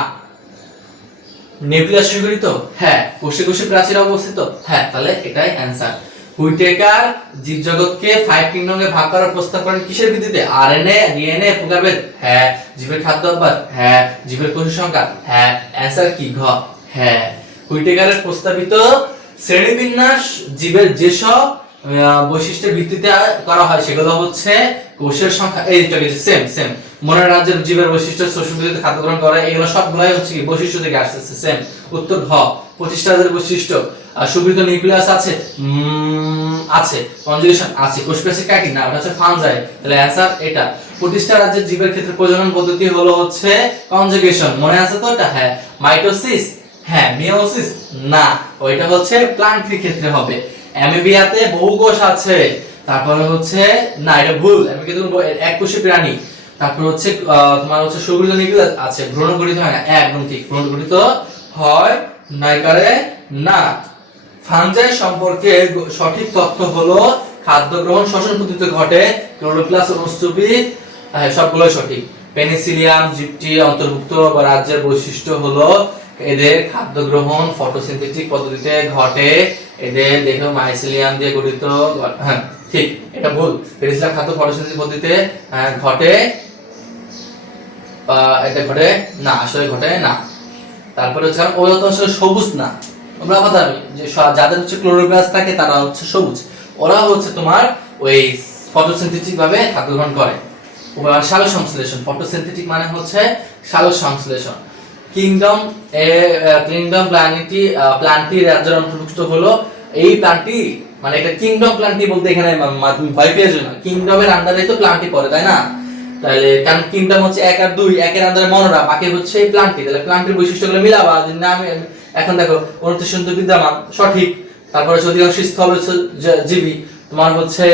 নিউক্লিয়াস সুগঠিত, হ্যাঁ। কোষে কোষে প্রাচীর অবস্থিত, হ্যাঁ। তাহলে এটাই অ্যান্সার। হুইটেকার জীবজগৎকে 5 কিংডমে ভাগ করার প্রস্তাব করেন কিসের ভিত্তিতে? আরএনএ, ডিএনএ, প্রকারভেদ, হ্যাঁ। জীবের খাদ্য অভ্যাস, হ্যাঁ। জীবের কোষ সংখ্যা, হ্যাঁ। অ্যান্সার কি? ঘ, হ্যাঁ। হুইটেকারের প্রস্তাবিত শ্রেণীবিন্যাস জীবের যেসব বৈশিষ্ট্যের ভিত্তিতে করা হয় সেগুলো হচ্ছে কোষের সংখ্যা, এইটা সেম সেম। মনের রাজ্যের জীবের বৈশিষ্ট্য শোষণ ভিত্তিতে খাদ্য গ্রহণ করে, এগুলো সবগুলাই হচ্ছে কি বৈশিষ্ট্য থেকে আসছে, সেম। উত্তর ঘ। প্রতিষ্ঠানের বৈশিষ্ট্য, সুগঠিত নিউক্লিয়াস আছে, আছে। কনজুগেশন আছে। কোষ প্রাচীর কাটি না, ওটা হচ্ছে ফাঞ্জাই, তাহলে অ্যানসার এটা। প্রতিষ্ঠা রাজ্যের জীবের ক্ষেত্রে প্রজনন পদ্ধতি হলো হচ্ছে কনজুগেশন, মনে আছে তো এটা? হ্যাঁ। মাইটোসিস, হ্যাঁ। মিওসিস, না, ওইটা হচ্ছে প্লান্টের ক্ষেত্রে হবে। অ্যামিবিয়াতে বহু কোষ আছে, তারপরে হচ্ছে না, এটা ভুল। অ্যামিবিয়া তো এককোষী প্রাণী। তারপর হচ্ছে তোমার হচ্ছে সুগঠিত নিউক্লিয়াস আছে, ভ্রূণগঠিত হয় না, একদম ঠিক। ভ্রূণগঠিত হয় নাইকারে না। ফাঞ্জাই সম্পর্কে সঠিক তথ্য হলো খাদ্য গ্রহণ শ্বসন পদ্ধতিতে ঘটে, ক্লোরোপ্লাস্ট অনুচ্ছবি, সবগুলোই সঠিক। পেনিসিলিয়াম জীবটি অন্তর্ভুক্ত বা রাজ্যের বৈশিষ্ট্য হলো এদের খাদ্য গ্রহণ ফটোসিনথেটিক পদ্ধতিতে ঘটে, এদের দেহ মাইসিলিয়াম দিয়ে গঠিত, হ্যাঁ ঠিক, এটা ভুল। পেনিসিলিয়াম খাদ্য ফটোসিনথেটিক পদ্ধতিতে ঘটে, এটা ঘটে না, আসলে ঘটে না। তারপরে হচ্ছে ওরা তো আসলে সবুজ না, তোমরা কথা যে যাদের হচ্ছে ক্লোরোপ্লাস্ট থাকে তারা হচ্ছে সবুজ, ওরা হচ্ছে তোমার ওই ফটোসিনথেটিক ভাবে খাদ্য গ্রহণ করে। সালোক সংশ্লেষণ, ফটোসিনথেটিক মানে হচ্ছে সালোক সংশ্লেষণ। কিংডম প্লান্টি রাজ্যের অন্তর্ভুক্ত হলো এই প্লান্টি, মানে এটা কিংডম প্লান্টি বলতে এখানে তুমি ভয় পেয়ে যাও না, কিংডমের আন্ডারে তো প্লান্টি পড়ে, তাই না? তাহলে কারণ কিংডম হচ্ছে 1 আর 2, একের আন্ডারে মনোরা, বাকি হচ্ছে প্লান্টি, তাহলে প্লান্টির বৈশিষ্ট্যগুলো মিলাবা। নাম এখন দেখো অনুসন্ধিৎসু বিদ্যমান, সঠিক। তারপরে অধিকাংশ স্থল জীবী, তোমার হচ্ছে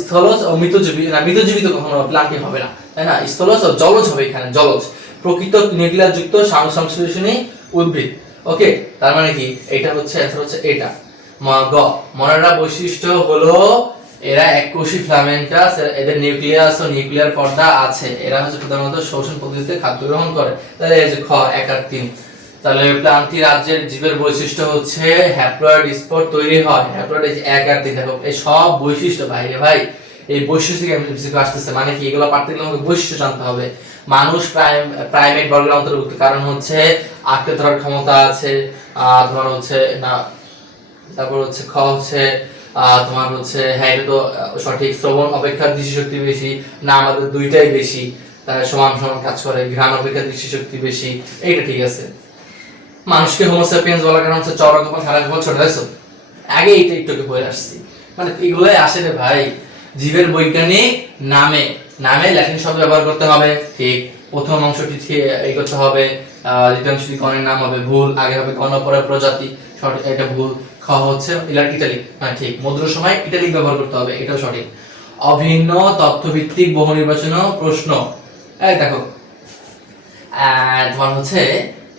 স্থলজ ও মৃতজীবী, না মৃতজীবী তো কখনো প্লান্টি হবে না, তাই না? স্থলজ ও জলজ হবে এখানে, জলজ। প্রকৃত নিউক্লিয়াস যুক্ত সংশ্লেষণী উদ্ভিদ, ওকে। তার মানে কি এটা হচ্ছে অ্যান্সার হচ্ছে এটা। গ মনোরা বৈশিষ্ট্য হলো এরা এককোষী ফ্লামেন্টাস, এদের নিউক্লিয়াস ও নিউক্লিয়ার পর্দা আছে, এরা হচ্ছে প্রধানত শোষণ পদ্ধতিতে খাদ্য গ্রহণ করে, তাহলে এই যে খ 1 আর 3। তাহলে প্লান্টি রাজ্যের জীবের বৈশিষ্ট্য হচ্ছে হ্যাপ্লয়েড স্পোর তৈরি হয়, হ্যাপ্লয়েড 1 আর 3। দেখো এই সব বৈশিষ্ট্য ভাইরে ভাই, এই বৈশিষ্ট্য থেকে আসতেছে, মানে কি এগুলো পারতে গেলে আমাকে বৈশিষ্ট্য জানতে হবে। মানুষ প্রাইমেট বর্গের অন্তর্ভুক্ত, কারণ হচ্ছে আঁকড়ে ধরার ক্ষমতা আছে, তোমার হচ্ছে না। তারপর হচ্ছে খ হচ্ছে তোমার হচ্ছে, হ্যাঁ এটা তো সঠিক। শ্রবণ অপেক্ষা দৃষ্টিশক্তি বেশি, না আমাদের দুইটাই বেশি, সমান সমান কাজ করে। ঘ্রাণ অপেক্ষা দৃষ্টিশক্তি বেশি, এইটা ঠিক আছে। মানুষকে হোমোসেপিয়েন্স বলার কারণ হচ্ছে চওড়া কপাল, খাড়া কপাল, ছোট দেখছো, আগে এইটা একটু বলে আসছি, মানে এগুলাই আসে রে ভাই। জীবের বৈজ্ঞানিক নামে, নামে ল্যাটিন শব্দ ব্যবহার করতে হবে, ঠিক। প্রথম অংশটি এই করতে হবে, দ্বিতীয় অংশটি গণের নাম হবে, ভুল। আগে হবে গণ পরে প্রজাতি, সঠিক, এটা ভুল। খ হচ্ছে ইটালিক, হ্যাঁ ঠিক। মধুর সময় ইটালিক ব্যবহার করতে হবে, এটাও সঠিক। অভিন্ন তথ্যভিত্তিক বহু নির্বাচন প্রশ্ন, এই দেখো তোমার হচ্ছে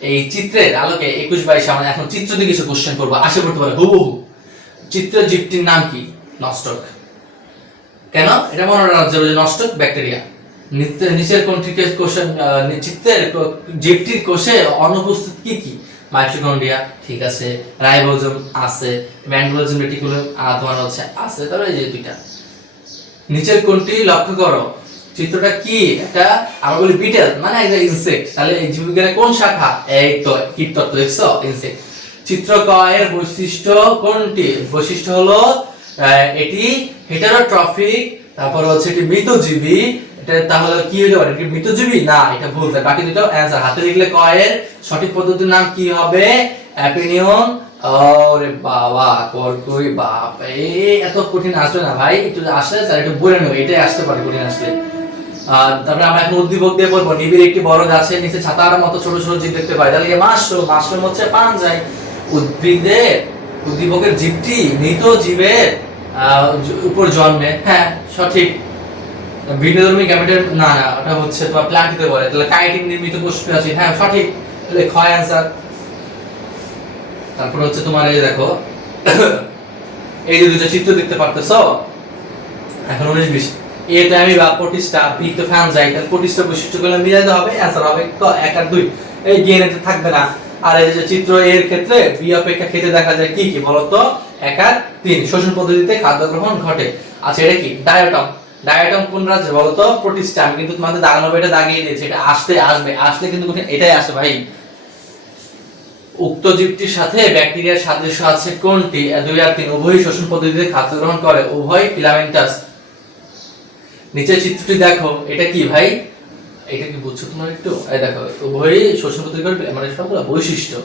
এই চিত্রের আলোকে 21-22 আমরা এখন চিত্র দিয়ে কিছু কোশ্চেন করবো, আশা করতে পারে হুবহু। চিত্রের জীবটির নাম কি? নস্টক। কেন? এটা মনোরা রাজ্যের নস্টক ব্যাকটেরিয়া। নিচের কোনটি কোষের চিত্রের জীবটির কোষে অনুপস্থিত কি কি? মাইটোকন্ড্রিয়া, ঠিক আছে। রাইবোজোম আছে, ম্যান্ডেলোজোম রেটিকুলাম তোমার হচ্ছে আছে, তাহলে এই যে দুইটা। নিচের কোনটি লক্ষ্য করো? চিত্রটা কি? একটা আমরা বলি বিটেল মানে একটা ইনসেক্ট, তাহলে এই জীববিজ্ঞানের কোন শাখা? এই তো কীটতত্ত্ব, দেখছো? ইনসেক্ট। চিত্র ক এর বৈশিষ্ট্য কোনটি? বৈশিষ্ট্য হলো এটি হেটারোট্রফিক, তারপর হচ্ছে এটি মৃতজীবী। এটা তাহলে কি হতে পারে? এটি মৃতজীবী না, এটা ভুল। বাকি দুটো অ্যানসার হাতে লিখলে ক এর সঠিক পদ্ধতির নাম কি হবে? অ্যাপিনিয়ন। ওরে বাবা, কই বাপ, এই এত কঠিন আসবে না ভাই, একটু আসলে স্যার একটু বলে নেব, এটাই আসতে পারে কঠিন আসলে। তারপরে আমরা এখন উদ্দীপক দিয়ে বলবো। নিবিড় একটি বড় গাছের নিচে ছাতার মতো ছোট ছোট জীব দেখতে পাই, তাহলে মাশরুম। মাশরুম হচ্ছে পাঞ্জাই। উদ্ভিদের উদ্দীপকের জীবটি মৃত জীবের উপর জন্মে। হ্যাঁ সঠিক। ভিন্নধর্মী গ্যামেটের না না, ওটা হচ্ছে তোমার প্ল্যান্ট দিতে পারে, তাহলে কাইটিং নির্মিত কোষ প্রাচীর। হ্যাঁ সঠিক, তাহলে ক্ষয় অ্যানসার। তারপর হচ্ছে তোমার এই দেখো এই যে দুটো চিত্র দেখতে পারতেছো, এখন 19 20 এটা আমি বা প্রতিষ্ঠা, বি তো ফ্যান যাই, তাহলে প্রতিষ্ঠা বৈশিষ্ট্যগুলো মিলাইতে হবে, অ্যানসার হবে তো 1 আর 2। এই ডিএনএ থাকবে না। আর এই যে চিত্র এর ক্ষেত্রে বি অপেক্ষা খেতে দেখা যায় কি কি বলো তো? 1 আর 3 শোষণ পদ্ধতিতে খাদ্য গ্রহণ ঘটে। আচ্ছা এটা কি? ডায়াটম। ডায়াটম কোন রাজ্যে বলো তো? প্রতিষ্ঠা। আমি কিন্তু তোমাদের দাগানো এটা দাগিয়ে দিয়েছি, এটা আসলে কিন্তু এটাই আসে ভাই। উক্ত জীবটির সাথে ব্যাকটেরিয়ার সাদৃশ্য আছে কোনটি? 2 আর 3 উভয়ই শোষণ পদ্ধতিতে খাদ্য গ্রহণ করে, উভয় ফিলামেন্টাস। নিচের চিত্রটি দেখো, এটা কি ভাই? এটা কি বুঝছো তোমরা একটু? এই দেখো, উভয়ই শোষণ পদ্ধতি করে, মানে সবগুলো বৈশিষ্ট্য।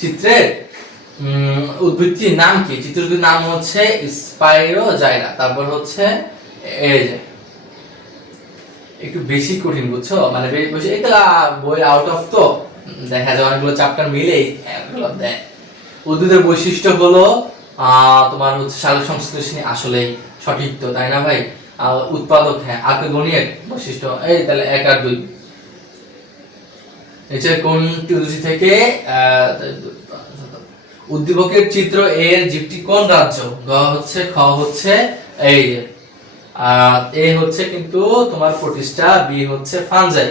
চিত্রের উদ্ভিদটির নাম কি? চিত্রটির নাম হচ্ছে স্পাইরোজাইরা। তারপর হচ্ছে এই যে একটু বেশি কঠিন, বুঝছো? মানে বেশি এটা বই আউট অফ তো দেখা যায় অনেকগুলো চ্যাপ্টার মিলেই এগুলো দেয়। উদ্ভিদের বৈশিষ্ট্য হলো তোমার হচ্ছে শারীরিক সংশ্লেষণী, আসলেই সঠিক তো, তাই না ভাই? উৎপাদক, হ্যাঁ আর্কগোনিয়েট বৈশিষ্ট্য। এই তাহলে 1 আর 2। নিচের কোনটি উদ্ভিদ থেকে উদ্দীপকের চিত্র এর জীবটি কোন রাজ্য? গ হচ্ছে, খ হচ্ছে এই যে এ হচ্ছে কিন্তু তোমার প্রতিষ্ঠা, বি হচ্ছে ফানজাই।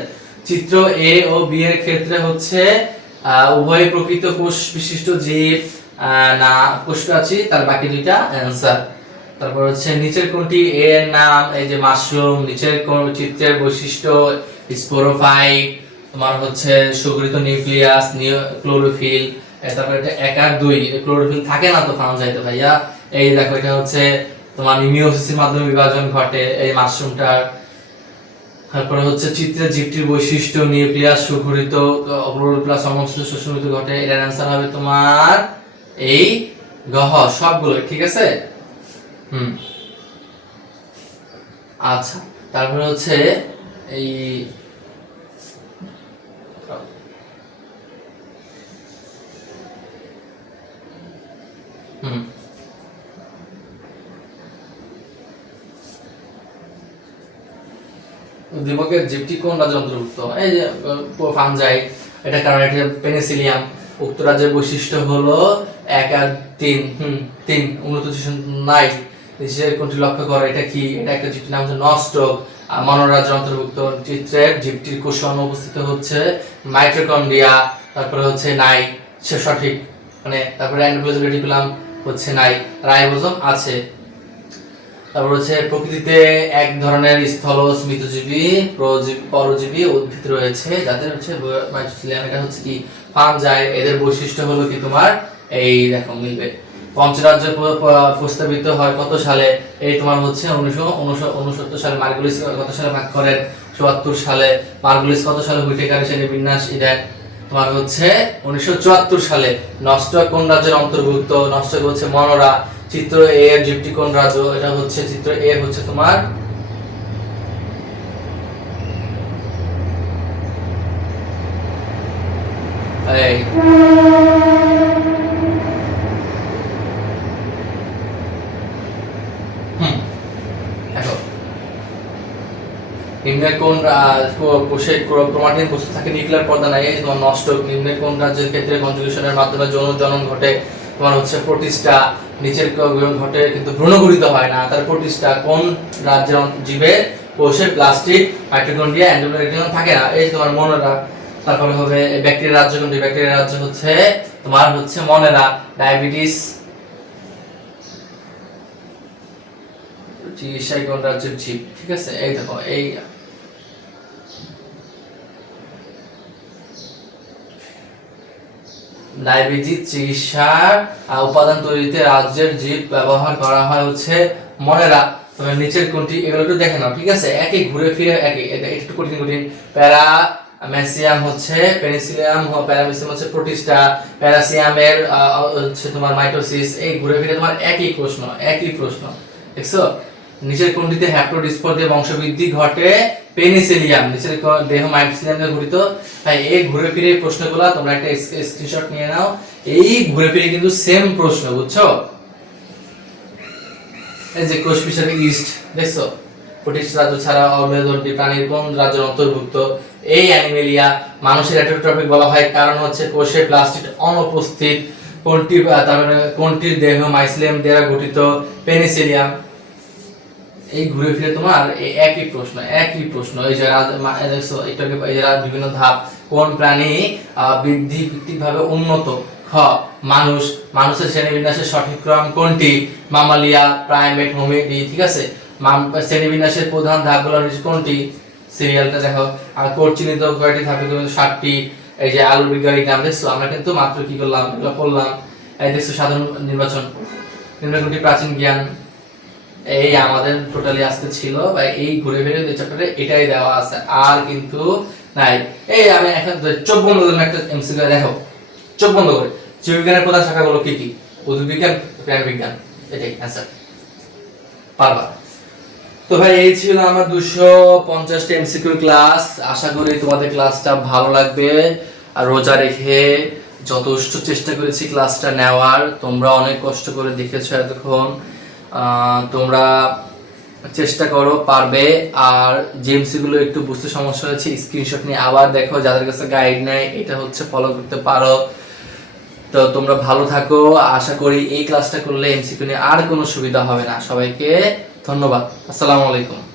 চিত্র এ ও বি এর ক্ষেত্রে হচ্ছে উভয় প্রকৃত কোষ বিশিষ্ট জীব না কোষ প্রাচীর, তার বাকি দুইটা অ্যানসার। তারপর হচ্ছে নিচের কোনটি এর নাম? এই যে মাশরুম। নিচের কোন চিত্রের বৈশিষ্ট্য? স্পোরোফাইট, তোমার হচ্ছে সুগঠিত নিউক্লিয়াস, ক্লোরোফিল। তারপর এটা 1 আর 2 ক্লোরোফিল থাকে না তো ফানজাইতে ভাইয়া। এই দেখো এটা হচ্ছে তোমার মিওসিসের মাধ্যমে বিভাজন ঘটে এই মাশরুমটার। তারপরে হচ্ছে চিত্রে জীবটির বৈশিষ্ট্য নিউক্লিয়াস সুগঠিত, ক্লোরোপ্লাস্ট সংশ্লেষ শোষণিত ঘটে। এর অ্যানসার হবে তোমার এই গহ সবগুলো, ঠিক আছে? আচ্ছা তারপরে হচ্ছে এই উদ্দীপকের জীবটি কোন রাজ্যের অন্তর্ভুক্ত? এই যে ফানজাই, এটা কারণ এটা পেনিসিলিয়াম। উক্ত রাজ্যের বৈশিষ্ট্য হলো 1 আর 3। 3 উন্নত নাই। নিচের কোনটি লক্ষ্য করো? এটা কি? এটা একটা জীবটির নাম হচ্ছে নস্টক, মানব রাজ্যের অন্তর্ভুক্ত। চিত্রের জীবটির কোষে অনুপস্থিত হচ্ছে মাইটোকন্ড্রিয়া, তারপরে হচ্ছে নাই, সে সঠিক। মানে তারপরে এন্ডোপ্লাজমিক রেটিকুলাম হচ্ছে নাই, রাইবোসোম আছে। তারপর হচ্ছে প্রকৃতিতে এক ধরনের স্থলজ মৃতজীবী পরজীবী উদ্ভিদ রয়েছে যাদের হচ্ছে মাইটোসিলিয়াম। এটা হচ্ছে কি? ফানজাই। এদের বৈশিষ্ট্য হলো কি তোমার এই দেখো মিলবে। পঞ্চরাজ্য প্রস্তাবিত হয় কত সালে? এই তোমার হচ্ছে 1969 সালে। মার্গুলিস কত সালে ভাগ করেন? 74 সালে। মার্গুলিস কত সালে হুইটেকার হিসেবে বিন্যাস দেন? তোমার হচ্ছে 1974 সালে। নস্টক কোন রাজ্যের অন্তর্ভুক্ত? নস্টক হচ্ছে মনোরা। চিত্র এ এর জীবটি কোন রাজ্য? এটা হচ্ছে চিত্র এ হচ্ছে তোমার এই দেখো নিম্নের কোন কোষে ক্রোমাটিন বস্তু থাকে, নিউক্লিয়ার পর্দা নাই। এই তোমার নষ্ট। নিম্নের কোন রাজ্যের ক্ষেত্রে কনজুগেশনের মাধ্যমে যৌন জনন ঘটে? তোমার হচ্ছে প্রতিষ্ঠা। নিচের ঘটে কিন্তু ভ্রূণঘটিত হয় না, তার প্রতিষ্ঠা। কোন রাজ্যের জীবের কোষে প্লাস্টিক, মাইটোকন্ড্রিয়া, এন্ডোপ্লাজমিক থাকে না? এই তোমার মনোরা। তারপরে হবে ব্যাকটেরিয়া রাজ্য কোনটি? ব্যাকটেরিয়া রাজ্য হচ্ছে তোমার হচ্ছে মনেরা। ডায়াবেটিস চিকিৎসায় কোন রাজ্যের জীব, ঠিক আছে। এই দেখো এই ডায়াবেটিস চিকিৎসার উপাদান তৈরিতে রাজ্যের জীব ব্যবহার করা হয় হচ্ছে, মনে রাখ তবে নিচের কোনটি, এগুলো একটু দেখে নাও, ঠিক আছে। একই ঘুরে ফিরে একই, এটা একটু কঠিন কঠিন। প্যারামেসিয়াম হচ্ছে পেনিসিলিয়াম, প্যারামেসিয়াম হচ্ছে প্রোটিস্টা, প্যারাসিয়ামের হচ্ছে তোমার মাইটোসিস। এই ঘুরে ফিরে তোমার একই প্রশ্ন, একই প্রশ্ন, দেখছো। নিচের কোনটিতে হ্যাপ্লোডিসপার দিয়ে বংশবৃদ্ধি ঘটে, পেনিসিলিয়াম। নিচের দেহ মাইটোসিলিয়াম দিয়ে গঠিত। তাই এই ঘুরে ফিরে প্রশ্নগুলো তোমরা একটা স্ক্রিনশট নিয়ে নাও। এই ঘুরে ফিরে কিন্তু সেম প্রশ্ন, বুঝছো। এই যে কোষ বিষয়ক ইস্ট, দেখছো, প্রোটিস্ট রাজ্য ছাড়া অমেরুদণ্ডী প্রাণীর কোন রাজ্যের অন্তর্ভুক্ত? এই অ্যানিমেলিয়া। মানুষের অ্যাটোট্রপিক বলা হয় কারণ হচ্ছে কোষে প্লাস্টিড অনুপস্থিত। কোনটি তারপরে কোনটির দেহ মাইসিলিয়াম দ্বারা গঠিত? পেনিসিলিয়াম। এই ঘুরে ফিরে তোমার এই একই প্রশ্ন, একই প্রশ্ন। এই যে দেখছো এটাকে বিভিন্ন ধাপ। কোন প্রাণী বৃদ্ধি ভিত্তিকভাবে উন্নত? খ মানুষ। মানুষের শ্রেণীবিন্যাসের সঠিক ক্রম কোনটি? মামালিয়া, প্রাইমেট, হোমিনিড, ঠিক আছে। শ্রেণীবিন্যাসের প্রধান ধাপগুলো কোনটি? সিরিয়ালটা দেখো। আর কোড চিহ্নিত কয়টি ধাপে? 7টি। এই যে আলোর বৈজ্ঞানিক নাম, দেখছো আমরা কিন্তু মাত্র কি করলাম, এগুলো পড়লাম। এই দেখছো সাধারণ নির্বাচন, কোনটি প্রাচীন জ্ঞান। এই আমাদের টোটালি আজকে ছিল বা এই ঘুরে ফিরে যে চ্যাপ্টারে এটাই দেওয়া আছে, আর কিন্তু নাই। এই আমি এখন চোখ বন্ধ করে একটা এমসিকিউ দেখো, চোখ বন্ধ করে। জীববিজ্ঞানের প্রধান শাখাগুলো কি কি? উদ্ভিদ বিজ্ঞান, প্রাণী বিজ্ঞান, এটাই অ্যানসার, পারবা। তো ভাই এই ছিল আমার 250টি এমসিকিউ ক্লাস। আশা করি তোমাদের ক্লাসটা ভালো লাগবে। আর রোজা রেখে যথেষ্ট চেষ্টা করেছি ক্লাসটা নেওয়ার, তোমরা অনেক কষ্ট করে দেখেছো এতক্ষণ। তোমরা চেষ্টা করো, পারবে। আর জেএমসি গুলো একটু বুঝতে সমস্যা হয়েছে, স্ক্রিনশট নিয়ে আবার দেখো, যাদের কাছে গাইড নাই এটা হচ্ছে ফলো করতে পারো। তো তোমরা ভালো থাকো। আশা করি এই ক্লাসটা করলে এমসিকিউ নিয়ে আর কোনো সুবিধা হবে না। সবাইকে ধন্যবাদ। আসসালামু আলাইকুম।